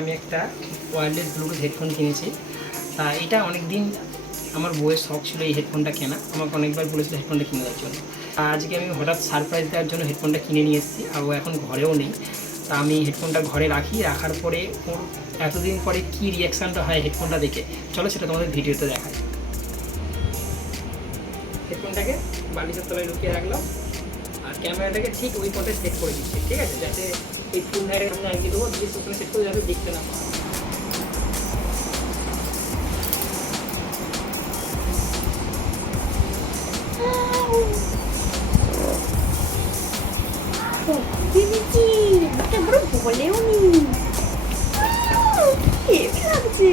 আমি একটা wireless Bluetooth headphone কিনেছি। তা এটা অনেক দিন আমার বউয়ের শখ ছিল এই হেডফোনটা কেনা। আমাকে অনেকবার বলেছিল হেডফোনটা কিনে দেওয়ার জন্য। আজকে আমি হঠাৎ সারপ্রাইজ দেওয়ার জন্য হেডফোনটা কিনে নিয়ে এসেছি। আর ও এখন ঘরেও নেই। তা আমি হেডফোনটা ঘরে রাখার পরে ওর এতদিন পরে কী রিয়াকশানটা হয় হেডফোনটা দেখে, চলো সেটা তোমাদের ভিডিওতে দেখাই। হেডফোনটাকে বালিশের তলায় লুকিয়ে রাখলাম আর ক্যামেরাটাকে ঠিক ওই পথে সেট করে দিচ্ছি, ঠিক আছে, যাতে এই ফুল ধারে সামনে আঁকিয়ে দেবো, দিয়ে ওখানে সেট করে যাতে দেখতে না পাওয়া। দিদি এটা পুরো বলেও নি কেমন লাগছে।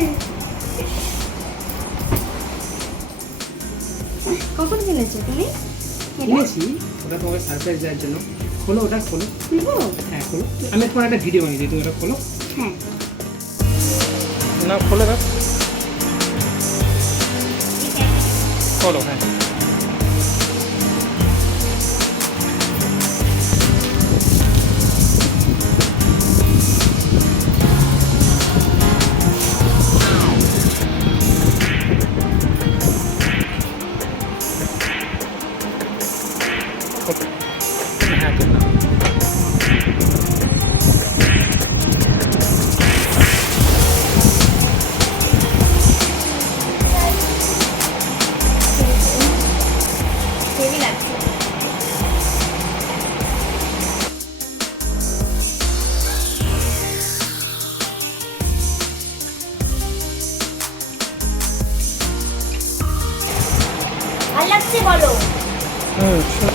কখন কিনেছো তুমি? কিনেছি ওটা তোমাকে সারপ্রাইজ দেওয়ার জন্য। খোলো, ওটা খোলো। খুলবো? হ্যাঁ খোলো, আমি তোমার একটা ভিডিও বানিয়ে দিই, তুমি ওটা খোলো। হ্যাঁ। না খোলো, দাও খোলো। হ্যাঁ হ্যাঁ তুললাম। হেভি লাগছে। ভালো লাগছে বলো। সুন্দর।